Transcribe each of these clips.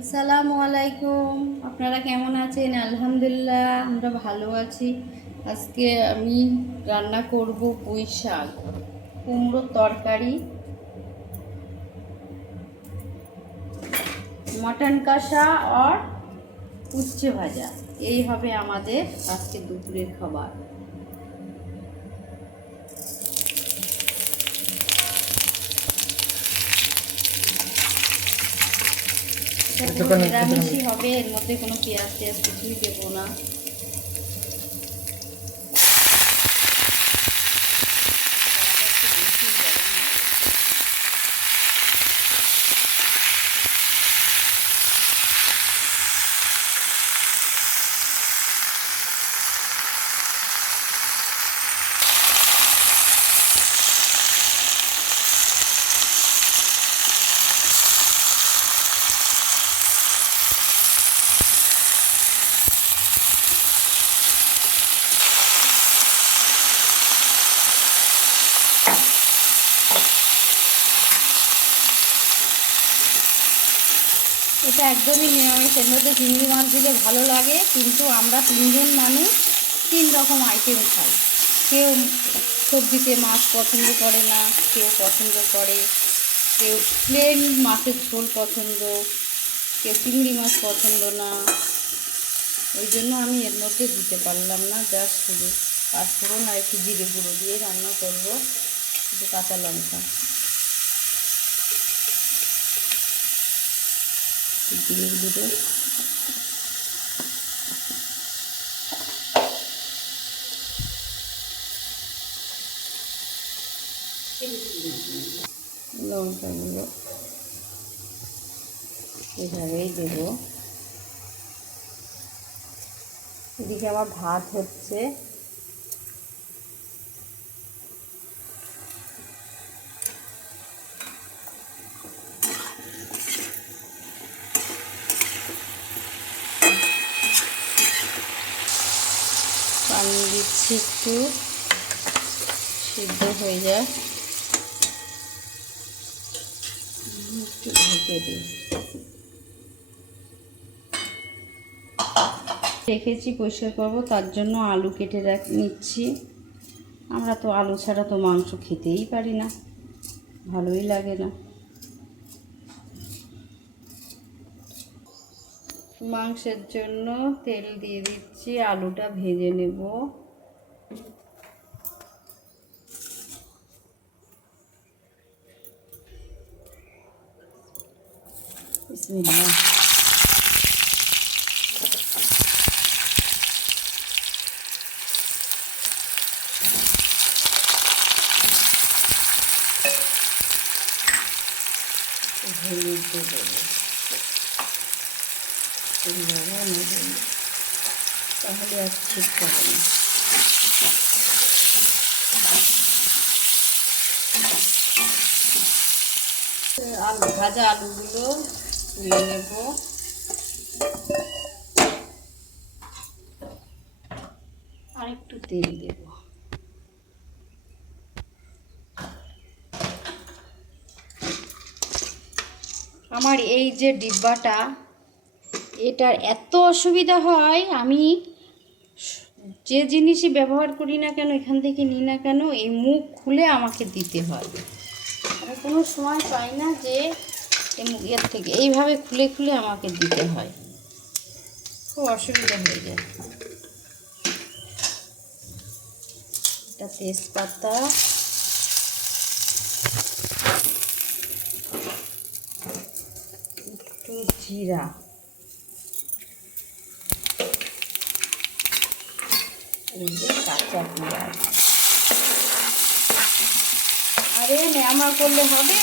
আসসালামু আলাইকুম। আপনারা কেমন আছেন? আলহামদুলিল্লাহ আমরা ভালো আছি। আজকে আমি রান্না করব পুঁই শাক, কুমড়োর তরকারি, মটন কষা আর উচ্ছে ভাজা। এই হবে আমাদের আজকে দুপুরের খাবার। এটা পুরো নিরামিষই হবে, এর মধ্যে কোনো পেঁয়াজ টেয়াজ কিছুই দেবো না। এটা একদমই নিরামিষ, এর মধ্যে চিংড়ি মাছ দিলে ভালো লাগে, কিন্তু আমরা তিনজন মানুষ তিন রকম আইটেম খাই। কেউ সবজিতে মাছ পছন্দ করে না, কেউ পছন্দ করে, কেউ প্লেন মাছের ঝোল পছন্দ, কেউ চিংড়ি মাছ পছন্দ না। ওই জন্য আমি এর মধ্যে দিতে পারলাম না, জাস্ট শুধু পাঁচফোড়ন আর একটু জিরে গুঁড়ো দিয়ে রান্না করবো, একটু কাঁচা লঙ্কা জিরে গুঁড়ো। লঙ্কাগুলো এভাবেই দেবো। এদিকে আমার ভাত হচ্ছে। পানি দিচ্ছি একটু, সিদ্ধ হয়ে যায়, একটু ঢেকে দিই। রেখেছি পরিষ্কার করবো, তার জন্য আলু কেটে নিচ্ছি। আমরা তো আলু ছাড়া তো মাংস খেতেই পারি না, ভালোই লাগে না। মাংসের জন্য তেল দিয়ে দিচ্ছি, আলুটা ভেজে নেব। বিসমিল্লাহ। হলুদ দেবো, তাহলে আর ঠিক হবে না। আলু ভাজা আলুগুলো তুলে নেব। আর একটু তেল দেব। আমার এই যে ডিব্বাটা, এটার এত অসুবিধা হয়, আমি যে জিনিসই ব্যবহার করি না কেন, এখান থেকে নিই না কেন, এই মুখ খুলে আমাকে দিতে হয়। আমি কোনো সময় পাই না যে এর থেকে এইভাবে খুলে খুলে আমাকে দিতে হয়, খুব অসুবিধা হয়ে যায়। এটা তেজপাতা, একটু জিরা, এই যে কাঁচা পেঁয়াজ। আরে ম্যামা করলে হবে?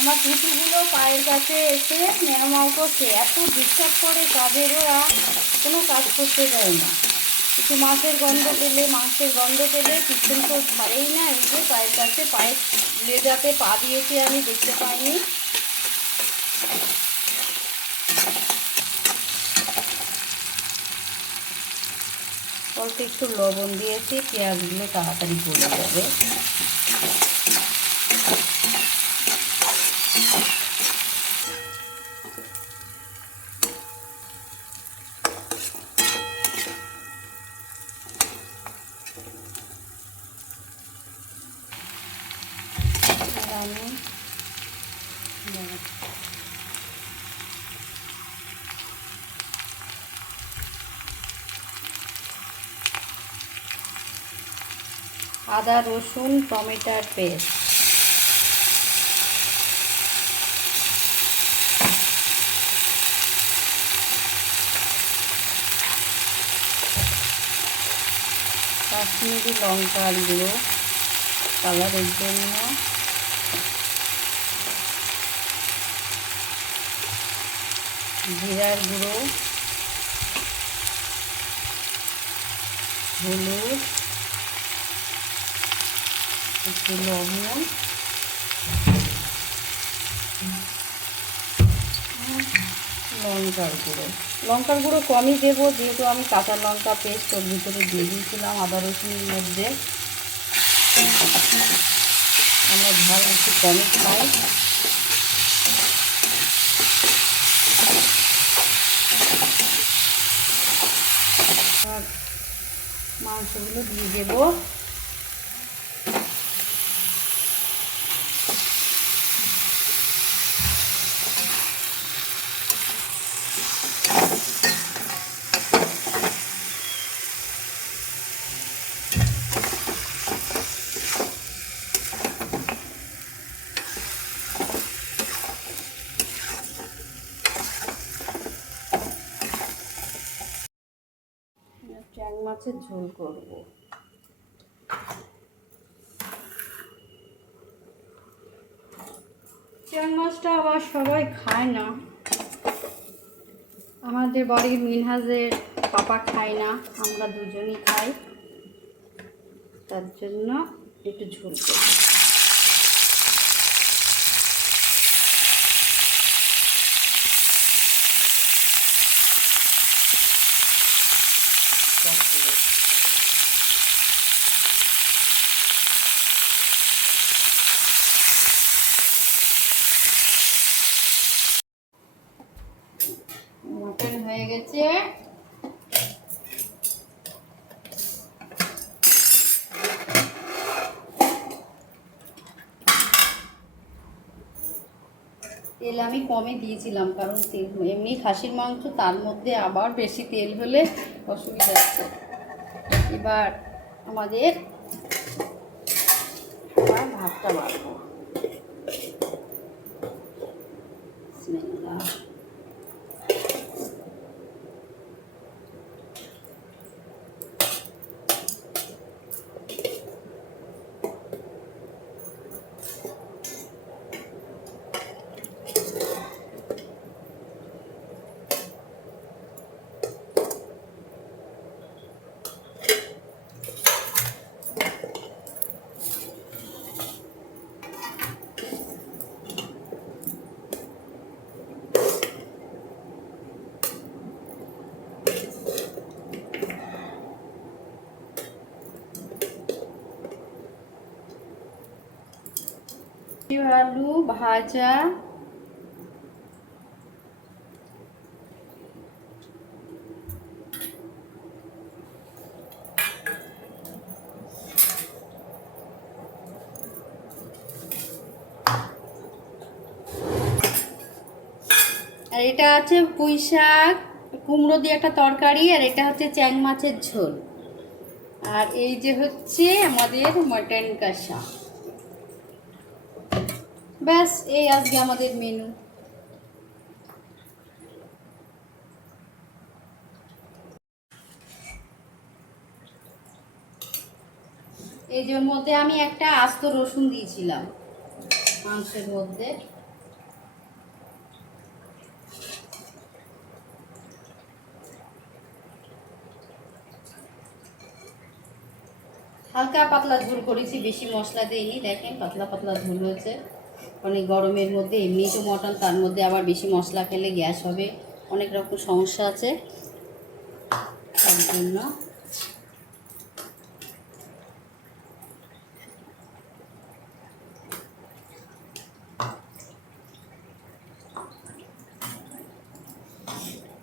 আমার পুঁটিগুলো পায়ের কাছে এসে ম্যামাও করছে, এত ডিস্টার্ব করে কাজের, ওরা কোনো কাজ করতে দেয় না। একটু মাছের গন্ধ পেলে, মাংসের গন্ধ পেলে পিছন তো ছাড়েই না। এই যে পায়ের কাছে, পায়ের লেজাতে পা দিয়েছে, আমি দেখতে পাইনি। অল্প একটু লবণ দিয়েছি, পেঁয়াজগুলো তাড়াতাড়ি গলে যাবে। আদা রসুন টমেটোর পেস্ট, কাশ্মীরি লঙ্কার গুঁড়ো কালারের জন্য, জিরার গুঁড়ো, হলুদ, একটু লবণ, লঙ্কার গুঁড়ো কমই দেবো, যেহেতু আমি কাঁচা লঙ্কা পেস্ট ওর ভিতরে দিয়ে দিয়েছিলাম আদা রসুনের মধ্যে। আমরা ঝাল একটু কমই খাই। মাংসগুলো দিয়ে দেবো। ট্যাং মাছের ঝোল করব। ট্যাং মাছটা আবার সবাই খায় না, আমাদের বাড়ির মিনহাজের পাপা খায় না, আমরা দুজনই খাই, তার জন্য একটু ঝোল করব। মটন হয়ে গেছে, তেল আমি কমে দিয়েছিলাম, কারণ তেল এমনি খাসির মাংস, তার মধ্যে আবার বেশি তেল হলে অসুবিধা হচ্ছে। এবার আমাদের ভাতটা বাড়বো। বিসমিল্লাহ। আলু ভাজা, আর এটা আছে পুঁই শাক কুমড়ো দিয়ে একটা তরকারি, আর এটা হচ্ছে চ্যাং মাছের ঝোল, আর এই যে হচ্ছে আমাদের মটন কষা। ব্যাস, এই আজকে আমাদের মেনু। এই যে মধ্যে আমি একটা আস্ত রসুন দিয়েছিলাম মাংসের মধ্যে। হালকা পাতলা ঝোল করেছি, বেশি মশলা দিইনি, দেখেন পাতলা পাতলা ঝোল হয়েছে। অনেক গরমের মধ্যে এমনি তো মটন, তার মধ্যে আবার বেশি মশলা খেলে গ্যাস হবে, অনেক রকম সমস্যা আছে, তার জন্য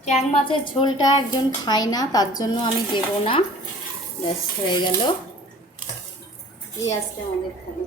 ট্যাং মাছের ঝোলটা একজন খায় না, তার জন্য আমি দেব না। ব্যাস হয়ে গেল, এই আজকে আমাদের খালি।